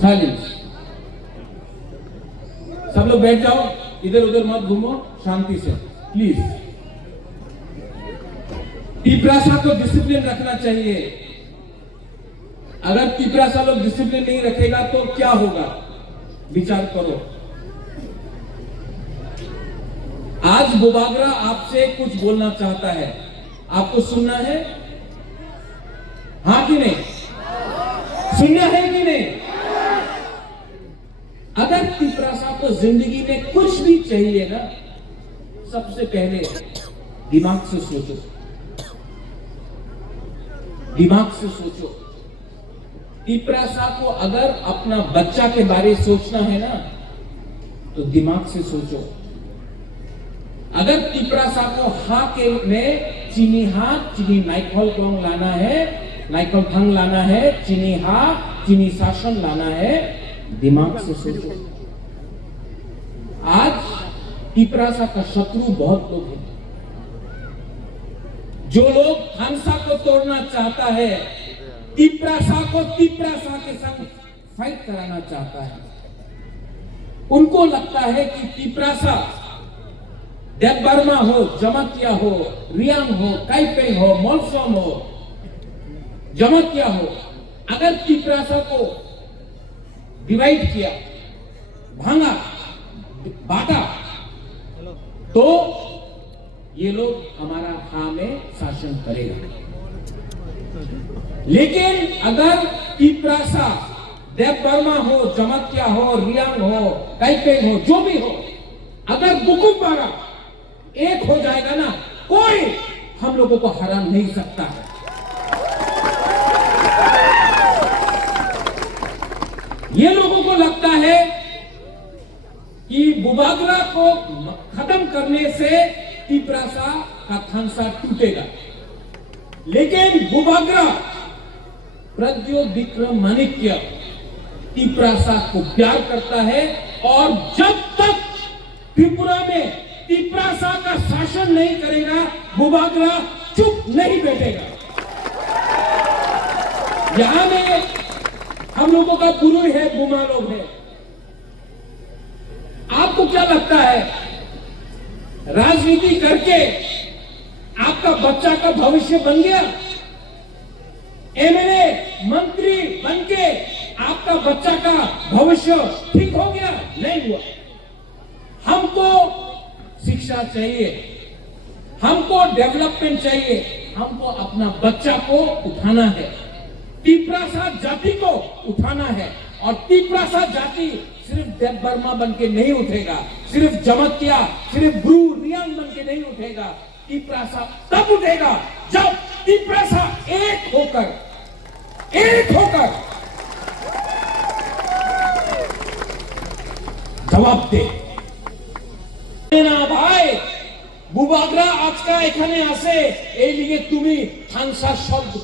Silence. सब लोग बैठ जाओ, इधर उधर मत घूमो, शांति से प्लीज। तिपरासा को डिसिप्लिन रखना चाहिए। अगर तिपरासा लोग डिसिप्लिन नहीं रखेगा तो क्या होगा, विचार करो। आज बुबागरा आपसे कुछ बोलना चाहता है, आपको सुनना है? हाँ कि नहीं? सुनना है कि नहीं? अगर तिपरासा को जिंदगी में कुछ भी चाहिए ना, सबसे पहले दिमाग से सोचो, दिमाग से सोचो। तिपरासा को अगर अपना बच्चा के बारे में सोचना है ना, तो दिमाग से सोचो। अगर तिपरासा को हाँ के में चीनी हाँ चीनी नाइकॉल क्लोंग लाना है, नाइकॉल थंग लाना है, चीनी हाँ चीनी शासन लाना है, दिमाग से सोचो। आज तिपरासा का शत्रु बहुत लोग हैं। जो लोग थानसा को तोड़ना चाहता है, तिपरासा को तिपरासा के संग फाइट कराना चाहता है। उनको लगता है कि तिपरासा देवबर्मा हो, जमातिया हो, रियांग हो, काइपेंग हो, मोलसोम हो, जमातिया हो, अगर तिपरासा को डिवाइड किया, भांगा, बांटा, तो ये लोग हमारा हाँ में शासन करेगा। लेकिन अगर तिपरासा देवबर्मा हो, जमातिया हो, रियांग हो, काइपेंग हो, जो भी हो, अगर बुकुमबारा एक हो जाएगा ना, कोई हम लोगों को हरा नहीं सकता है। ये लोगों को लगता है कि बुबागरा को खत्म करने से तिपरासा का थानसा टूटेगा। लेकिन बुबागरा प्रद्योतविक्रमादित्य तिपरासा को प्यार करता है, और जब तक त्रिपुरा में तिपरासा का शासन नहीं करेगा, बुबागरा चुप नहीं बैठेगा। यहां में हम लोगों का गुरु है, बुमा लोग है। आपको क्या लगता है, राजनीति करके आपका बच्चा का भविष्य बन गया? एमएलए मंत्री बनके आपका बच्चा का भविष्य ठीक हो गया? नहीं हुआ। हमको शिक्षा चाहिए, हमको डेवलपमेंट चाहिए, हमको अपना बच्चा को उठाना है, तिपरासा जाति को उठाना है। और तिपरासा जाति सिर्फ देवबर्मा बन के नहीं उठेगा, सिर्फ जमातिया, सिर्फ ब्रू रियांग बन के नहीं उठेगा। तिपरासा तब उठेगा जब तिपरासा एक होकर जवाब दे ना। भाई बुबागरा आजका एखाने आसे এই লিগে তুমি থানসা শব্দ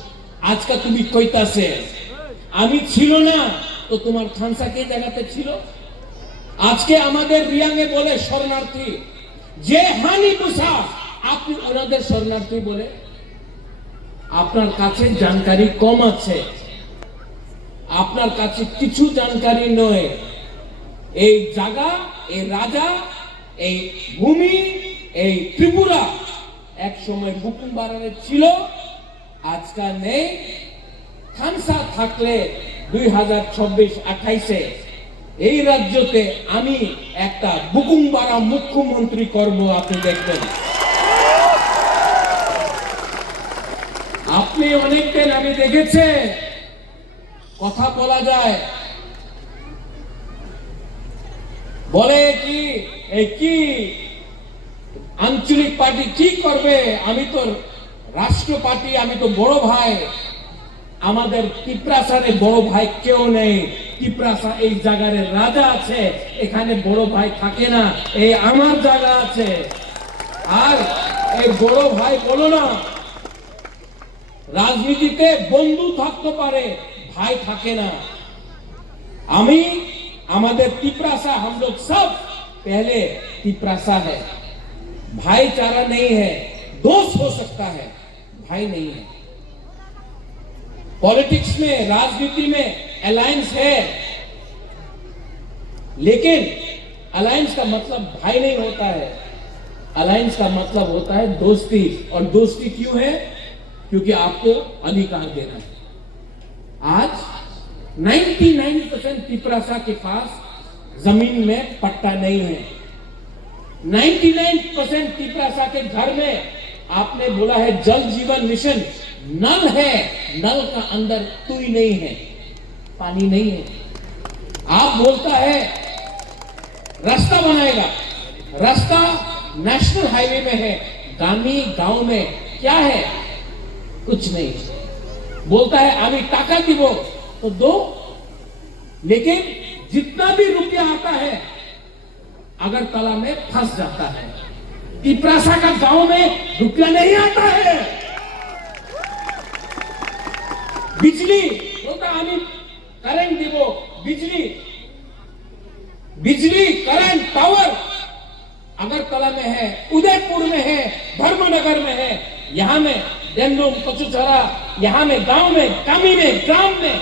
আজকা তুমি কইতাছে, আমি ছিল না তো তোমার থানসা কে জায়গাতে ছিল? আজকে আমাদের রিয়াংয়ে বলে শরণার্থী, যে হানি বুসা আপনি ওনাদের শরণার্থী বলে। আপনার কাছে জানকারি কম আছে, আপনার কাছে কিছু জানকারি নয়। এই জায়গা, এই রাজা, এই ভূমি, এই ত্রিপুরা এক সময় বুকুমবারারে ছিল, আজকাল নেই। থানসা থাকলে 2026-28-এ এই রাজ্যতে আমি একটা বুকুমবারা মুখ্যমন্ত্রী করব, আপনি দেখবেন। আপনি অনেকদিন আমি দেখেছে কথা বলা যায়, বলে কি এই কি আঞ্চলিক পার্টি কি করবে, আমি তো রাষ্ট্র পার্টি, আমি তো বড় ভাই। আমাদের তিপরাসারে বড় ভাই কেউ নেই। তিপরাসা এই জায়গার রাজা আছে, এখানে বড় ভাই থাকে না, এই আমার জায়গা আছে। আর এই বড় ভাই বলো না, রাজনীতিতে বন্ধু থাকতে পারে, ভাই থাকে না। আমি আমাদের तिपरासा, हम लोग सब पहले तिपरासा है। भाईचारा नहीं है, दोस्त हो सकता है, भाई नहीं है। पॉलिटिक्स में, राजनीति में अलायंस है, लेकिन अलायंस का मतलब भाई नहीं होता है, अलायंस का मतलब होता है दोस्ती। और दोस्ती क्यों है? क्योंकि आपको अधिकार देना है। आज 99% तिपरासा के पास जमीन में पट्टा नहीं है। 99% तिपरासा के घर में आपने बोला है जल जीवन मिशन, नल है, नल का अंदर कोई नहीं है, पानी नहीं है। आप बोलता है रास्ता बनाएगा, रास्ता नेशनल हाईवे में है, गामी गांव में क्या है? कुछ नहीं। बोलता है आमी टाका दिबो, तो दो, लेकिन जितना भी रुपया आता है अगरतला में फंस जाता है। तिपरासा का गांव में रुपया नहीं आता है। बिजली बोलता आमी करंट दिबो, बिजली करंट पावर अगरतला में है, उदयपुर में है, धर्मनगर में है, यहां में डेमडूम, कचुचरा, यहां में गांव में, कामी में, ग्राम में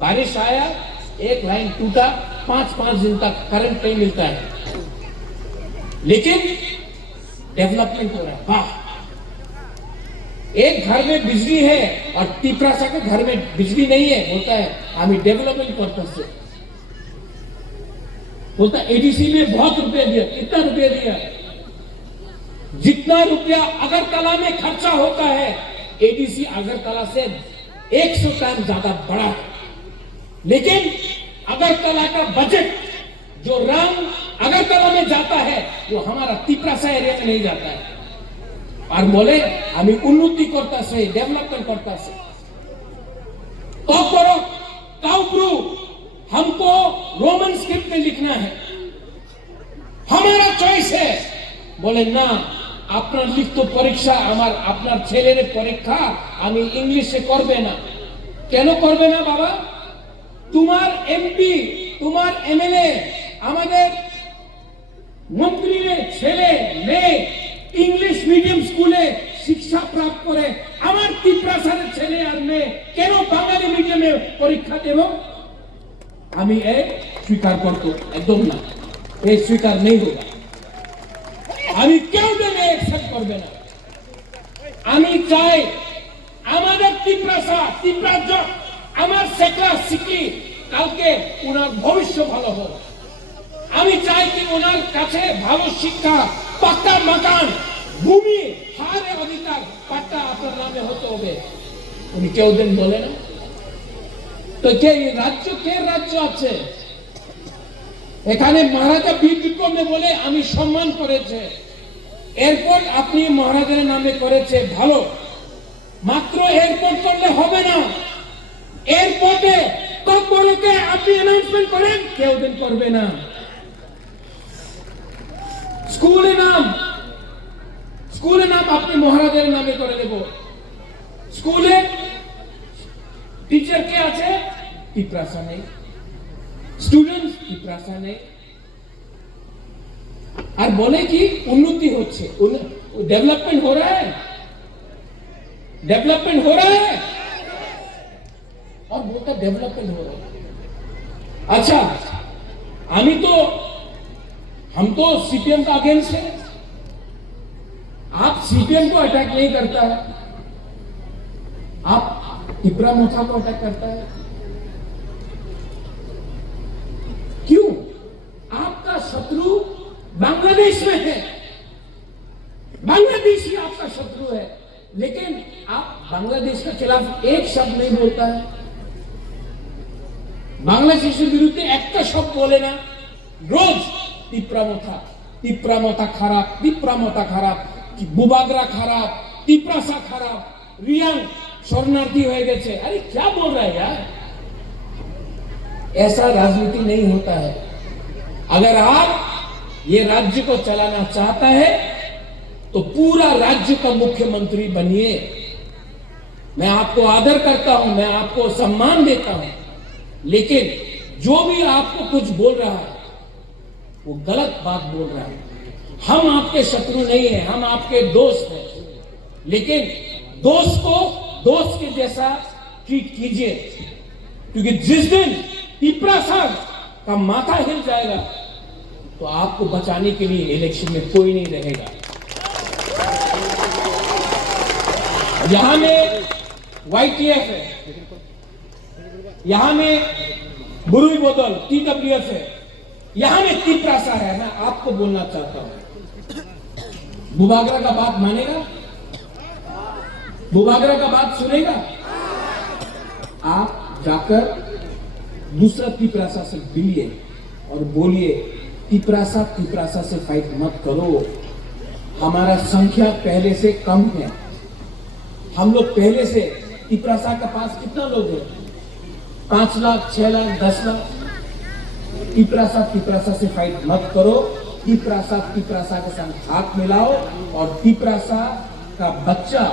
बारिश आया, एक लाइन टूटा, 5-5 दिन तक करंट नहीं मिलता है, लेकिन डेवलपमेंट हो रहा है। वाह, एक घर में बिजली है और तिपरासा के घर में बिजली नहीं है, बोलता है हम डेवलपमेंट पर्पस से। बोलता एडीसी में बहुत रुपया दिया, कितना रुपया दिया? जितना रुपया अगरतला में खर्चा होता है, एडीसी अगरतला से 100 टाइम ज्यादा बड़ा है। लेकिन अगरतला का बजट जो रंग अगरतला में जाता है वो हमारा तिपरासा एरिया में नहीं जाता है। और बोले हमें उन्नति करता से, डेवलपमेंट करता से, तो करो काउप्रू हमको रोमन स्क्रिप्ट में लिखना है, हमारा चॉइस है। बोले ना, আপনার লিখিত পরীক্ষা আমার আপনার ছেলের পরীক্ষা আমি ইংলিশে করবে না। কেন করবে না বাবা? তোমার এমপি, তোমার এমএলএ, আমাদের মন্ত্রীর ছেলে মেয়ে ইংলিশ মিডিয়াম স্কুলে শিক্ষা প্রাপ্ত করে, আমার তিপরাসার ছেলে আর মেয়ে কেন বাঙালি মিডিয়ামে পরীক্ষা দেব? আমি এই স্বীকার করতে একদম না, এই স্বীকার নেই হোগা। আমি কেউ দেবে একসেপ্ট করবে না। আমি চাই আমাদের তিপরাজ আমার শেখা শিখি কালকে ওনার ভবিষ্যৎ ভালো হোক। আমি চাই কি ওনার কাছে ভালো শিক্ষা, পাক্কা মাকান, ভূমি, হারে অধিকার পাট্টা আপনার নামে হতে হবে। উনি কেউ দিন বলে না। তো কে রাজ্য, কে রাজ্য আছে এখানে? মহারাজা বীর বিক্রমে বলে আমি সম্মান করেছে, এয়ারপোর্ট আপনি মহারাজের নামে করেছে, ভালো, মাত্র এয়ারপোর্ট করলে হবে না। এয়ারপোর্টে তৎপরকে আপনি অ্যানাউন্সমেন্ট করেন, কেউ দিন করবে না। স্কুলের নাম আপনি মহারাজের নামে করে দেব। স্কুলে টিচার কে আছে? তিপরাসা নেই, স্টুডেন্ট তিপরাসা নেই। और बोले कि उन्नति होच्छे, डेवलपमेंट हो रहा है, डेवलपमेंट हो रहा है, और बोलता डेवलपमेंट हो रहा है। अच्छा, हम तो सीपीएम का अगेंस्ट है। आप सीपीएम को अटैक नहीं करता है, आप तिपरामोथा को अटैक करता है। क्यों? आपका शत्रु बांग्लादेश में है, बांग्लादेश ही आपका शत्रु है, लेकिन आप बांग्लादेश के खिलाफ एक शब्द नहीं बोलता है। बांग्लादेश के विरुद्ध एक शब्द बोले ना, रोज तिपरामोथा खराब, तिपरामोथा खराब, बुबागरा खराब, तिपरासा खराब, रियांग शरणार्थी हो गए। अरे क्या बोल रहा है यार? ऐसा राजनीति नहीं होता है। अगर आप ये राज्य को चलाना चाहता है तो पूरा राज्य का मुख्यमंत्री बनिए। मैं आपको आदर करता हूं, मैं आपको सम्मान देता हूं, लेकिन जो भी आपको कुछ बोल रहा है वो गलत बात बोल रहा है। हम आपके शत्रु नहीं है, हम आपके दोस्त हैं, लेकिन दोस्त को दोस्त के जैसा ट्रीट कीजिए। क्योंकि जिस दिन तिपरासा का माथा हिल जाएगा तो आपको बचाने के लिए इलेक्शन में कोई नहीं रहेगा। यहां में YTF है, यहां में बुरुई बोतल TWF है, यहां में तिपरासा है। मैं आपको बोलना चाहता हूं, बुबागरा का बात मानेगा? बुबागरा का बात सुनेगा? आप जाकर दूसरा तिपरासा से मिलिए और बोलिए तिपरासा से फाइट मत करो। हमारा संख्या पहले से कम है। हम लोग पहले से, तिपरासा के पास कितना लोग हैं? 5 लाख, 6 लाख, 10 लाख। तिपरासा से फाइट मत करो। तिपरासा के साथ हाथ मिलाओ और तिपरासा का बच्चा,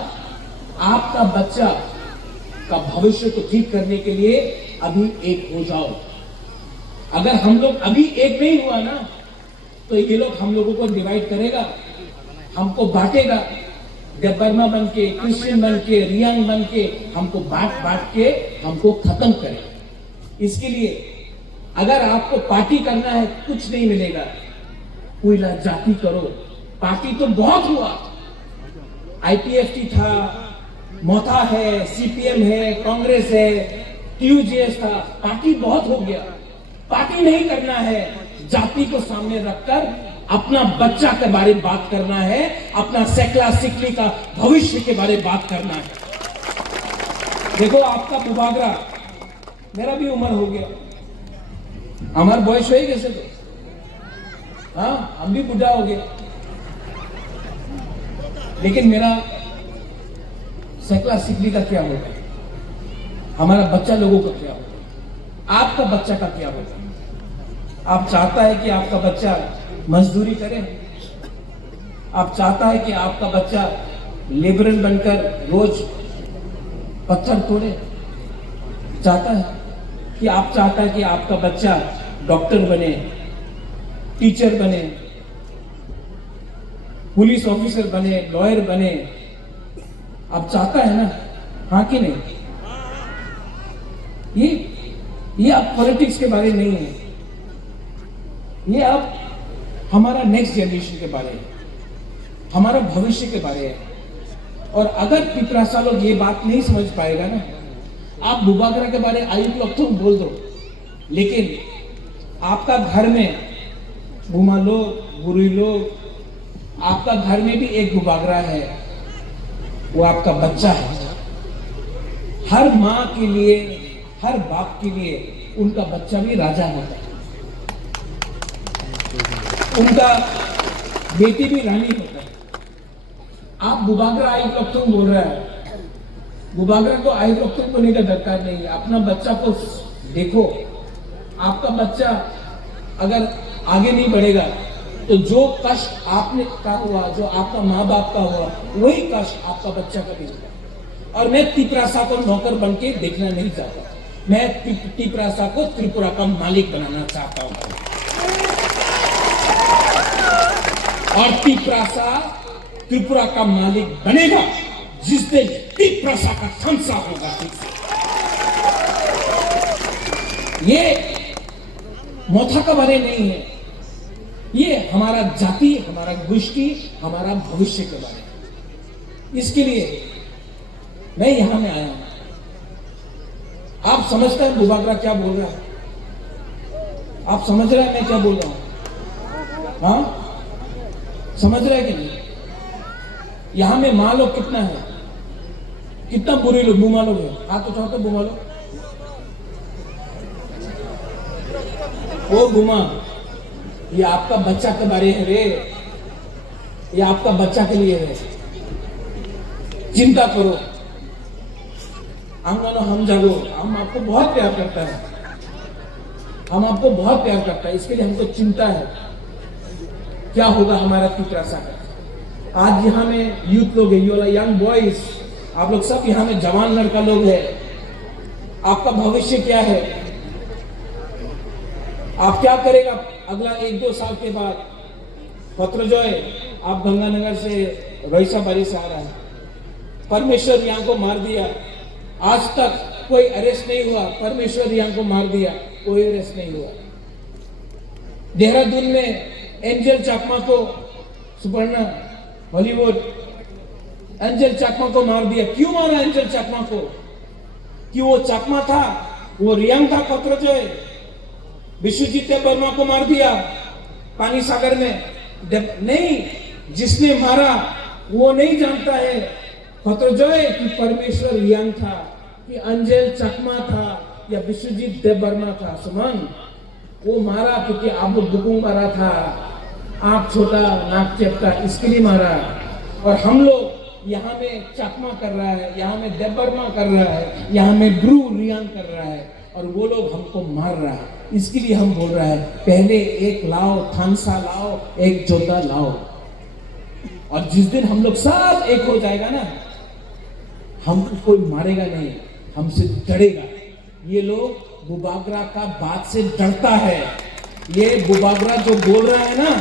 आपका बच्चा का भविष्य को ठीक करने के लिए अभी एक हो जाओ। अगर हम लोग अभी एक नहीं हुआ ना तो ये लोग हम लोगों को डिवाइड करेगा, हमको बांटेगा। वर्मा बन के, क्रिश्चियन बन के, रियांग बन के हमको बांट के हमको खत्म करेगा। इसके लिए अगर आपको पार्टी करना है कुछ नहीं मिलेगा, कोई जाति करो। पार्टी तो बहुत हुआ, IPFT था, मोथा है, CPM है, कांग्रेस है, TUJS था, पार्टी बहुत हो गया। पार्टी नहीं करना है, जाति को सामने रखकर अपना बच्चा के बारे में बात करना है, अपना सेकला सिकली का भविष्य के बारे में बात करना है। देखो आपका बुबागरा, मेरा भी उम्र हो गया, हमारा बॉयस हो कैसे तो, हाँ हम भी बुढ़ा हो गए, लेकिन मेरा सेकला सिकली का क्या होगा? हमारा बच्चा लोगों का क्या होगा? आपका बच्चा का क्या होगा? आप चाहता है कि आपका बच्चा मजदूरी करे? आप चाहता है कि आपका बच्चा लेबरर बनकर रोज पत्थर तोड़े? चाहता है कि आप चाहता है कि आपका बच्चा डॉक्टर बने, टीचर बने, पुलिस ऑफिसर बने, लॉयर बने? आप चाहता है ना? हाँ कि नहीं? ये आप पॉलिटिक्स के बारे में नहीं है, ये आप हमारा नेक्स्ट जनरेशन के बारे में, हमारा भविष्य के बारे में। और अगर तिपरासा लोग ये बात नहीं समझ पाएगा ना, आप बुबागरा के बारे आयु लोग तो बोल दो, लेकिन आपका घर में बुमा लोग, बुरुई लोग, आपका घर में भी एक बुबागरा है, वो आपका बच्चा है। हर माँ के लिए, हर बाप के लिए उनका बच्चा भी राजा होता है, उनका बेटी भी रानी होता है। आप बुबागरा आई तुम बोल रहा है, बुबागरा को आई तुम होने का दरकार नहीं है। अपना बच्चा को देखो, आपका बच्चा अगर आगे नहीं बढ़ेगा तो जो कष्ट आपने का हुआ, जो आपका माँ बाप का हुआ, वही कष्ट आपका बच्चा का भी होगा। और मैं तिपरासा को नौकर बन के देखना नहीं चाहता, मैं तिपरासा को त्रिपुरा का मालिक बनाना चाहता हूं। और तिपरासा त्रिपुरा का मालिक बनेगा जिस दिन तिपरासा का खमसा होगा। ये मोथा का बारे नहीं है, ये हमारा जाति, हमारा गोष्ठी, हमारा भविष्य के बारे में। इसके लिए मैं यहां में आया हूं। आप समझते हैं बुबागरा क्या बोल रहा है? आप समझ रहे हैं मैं क्या बोल रहा हूं? हाँ, समझ रहे हैं कि नहीं? यहां में मां लोग कितना है, कितना बुरे लोग, बुमा लोग है? हाथ उठाओ तो बुमा लोग। वो बुमा, ये आपका बच्चा के बारे है रे, ये आपका बच्चा के लिए है। चिंता करो, हम दोनों, हम जागो, हम आपको बहुत प्यार करता है, हम आपको बहुत प्यार करता है, इसके लिए हमको चिंता है क्या होगा हमारा तिपरासा का। आज यहाँ में यूथ लोग है, यू यंग बॉयज, आप लोग सब यहाँ में जवान लड़का लोग है। आपका भविष्य क्या है? आप क्या करेगा अगला 1-2 साल के बाद? पत्र जो है, आप गंगानगर से रईसा बारी से आ रहा है, परमेश्वर यहाँ को मार दिया, आज तक कोई अरेस्ट नहीं हुआ, परमेश्वर यहाँ को मार दिया, कोई अरेस्ट नहीं हुआ। देहरादून में एंजल चाकमा को, सुपर्णा हॉलीवुड, एंजल चाकमा को मार दिया। क्यों मारा एंजल चाकमा को? कि वो चाकमा था, वो रियांग था कॉकरोचोय। विश्वजीत वर्मा को मार दिया पानी सागर में। नहीं, जिसने मारा वो नहीं जानता है खतरजोय कि परमेश्वर रियांग था, कि अंजल चकमा था या विश्वजीत देववर्मा था। सुमन, वो मारा क्योंकि आप लोग बुकुंग मारा था, आंख छोटा नाक चपटा, इसके लिए मारा। और हम लोग यहाँ में चकमा कर रहा है, यहाँ में देववर्मा कर रहा है, यहाँ में ब्रू रियांग कर रहा है, और वो लोग हमको मार रहा है। इसके लिए हम बोल रहा है पहले एक लाओ, थानसा लाओ, एक जोधा लाओ। और जिस दिन हम लोग सब एक हो जाएगा ना, हमको कोई मारेगा नहीं, हमसे डरेगा। ये लोग बुबागरा का बात से डरता है। ये बुबागरा जो बोल रहा है ना,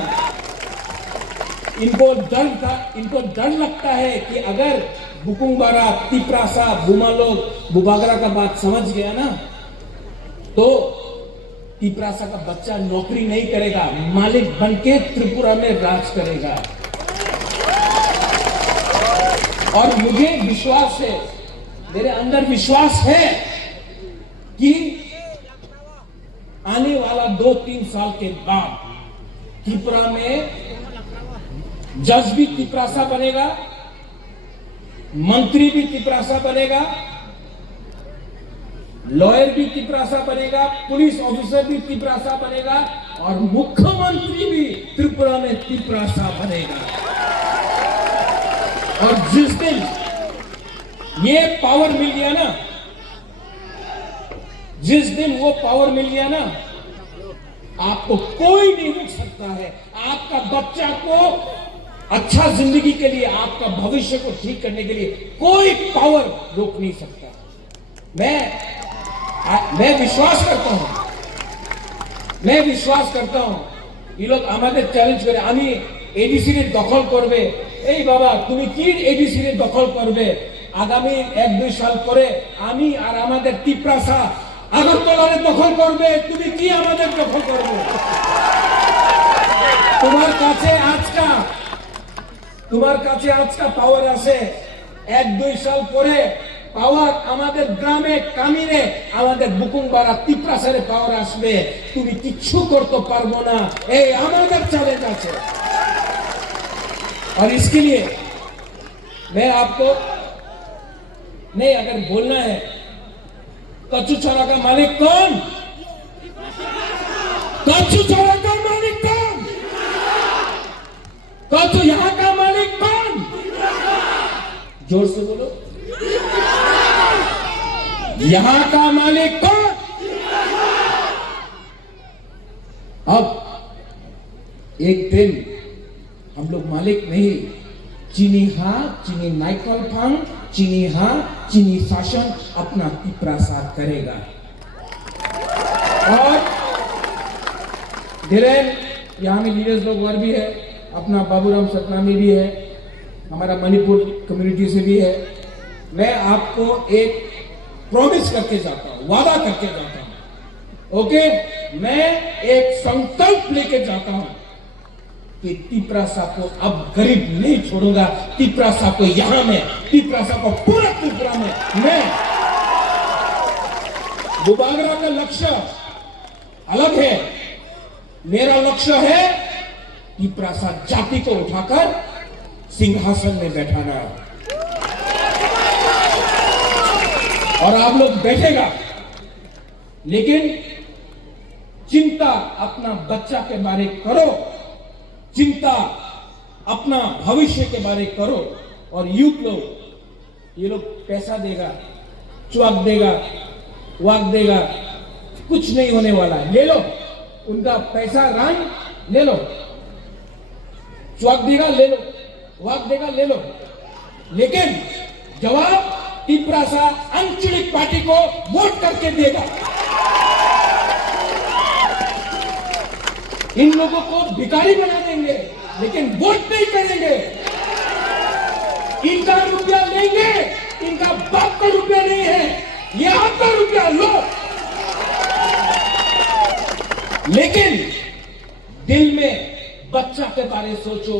इनको डर लगता है कि अगर बुकुंबारा, तिप्रासा, बुमा लोग बुबागरा का बात समझ गया ना, तो तिप्रासा का बच्चा नौकरी नहीं करेगा, मालिक बनके त्रिपुरा में राज करेगा। और मुझे विश्वास है, मेरे अंदर विश्वास है कि आने वाला 2-3 साल के बाद त्रिपुरा में जज भी तिप्रासा बनेगा, मंत्री भी तिप्रासा बनेगा, लॉयर भी तिप्रासा बनेगा, पुलिस ऑफिसर भी तिप्रासा बनेगा, और मुख्यमंत्री भी त्रिपुरा में तिप्रासा बनेगा। और जिस दिन ये पावर मिल गया ना, जिस दिन वो पावर मिल गया ना, आपको कोई नहीं रोक सकता है। आपका बच्चा को अच्छा जिंदगी के लिए, आपका भविष्य को ठीक करने के लिए कोई पावर रोक नहीं सकता। मैं विश्वास करता हूं ये लोग আমাদের চ্যালেঞ্জ করে আমি এডিসি রে দখল করবে। এই বাবা, তুমি কি এডিসি রে দখল করবে? আগামী 1-2 সাল পরে আমি আর আমাদের তিপ্রাসা আগরতলারে দখল করবে। তুমি কি আমাদের দখল করবে? তোমার কাছে আজকা পাওয়ার আছে। 1-2 সাল পরে পাওয়ার আমাদের গ্রামে, কামিনে, আমাদের বুকুংবাড়া, তিপ্রাসারে পাওয়ার আসবে। তুমি কিচ্ছু করতে পারবো না, এই আমাদের চ্যালেঞ্জ আছে। और इसके लिए मैं आपको नहीं, अगर बोलना है कच्चू चौरा का मालिक कौन? कच्चू चौरा का मालिक कौन? कच्चू यहां का मालिक कौन? जोर से बोलो, यहां का मालिक कौन? अब एक दिन हम लोग मालिक नहीं, चीनी हाँ, चीनी नाइकल फांग, चीनी हाँ, चीनी शासन अपना तिप्रासा करेगा। और धीरेन यहाँ में लीडर्स लोग और भी है, अपना बाबूराम सतनामी भी है, हमारा मणिपुर कम्युनिटी से भी है। मैं आपको एक प्रॉमिस करके जाता हूँ, वादा करके जाता हूँ, ओके? मैं एक संकल्प लेके जाता हूँ कि तिप्रासा को अब गरीब नहीं छोड़ूंगा। तिप्रासा को यहां में, तिप्रासा को पूरा त्रिपुरा में मैं, बुबागरा का लक्ष्य अलग है, मेरा लक्ष्य है तिप्रासा जाति को उठाकर सिंहासन में बैठाना। और आप लोग बैठेगा, लेकिन चिंता अपना बच्चा के बारे करो, चिंता अपना भविष्य के बारे करो। और यूथ लोग, ये लोग पैसा देगा, चुआक देगा, वाक देगा, कुछ नहीं होने वाला है। ले लो उनका पैसा, रंग ले लो, चुआक देगा ले लो, वाक देगा ले लो, लेकिन जवाब तिप्रासा अंचलिक पार्टी को वोट करके देगा। इन लोगों को भिखारी बना देंगे, लेकिन वोट नहीं करेंगे। इनका रुपया लेंगे, इनका बाप का रुपया नहीं है, ये आपका रुपया लो। लेकिन दिल में बच्चा के बारे सोचो,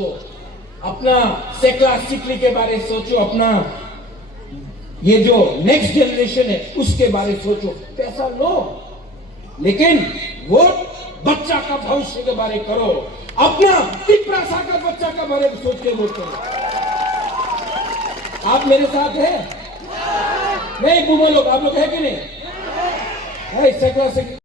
अपना सेकला सिकली के बारे सोचो, अपना ये जो नेक्स्ट जनरेशन है उसके बारे सोचो। पैसा लो, लेकिन वोट बच्चा का भविष्य के बारे करो, अपना पिपरासा का बच्चा का बारे में सोच के वोट करो। आप मेरे साथ हैं? नहीं बुमा लोग, आप लोग है कि नहीं? है सेकला से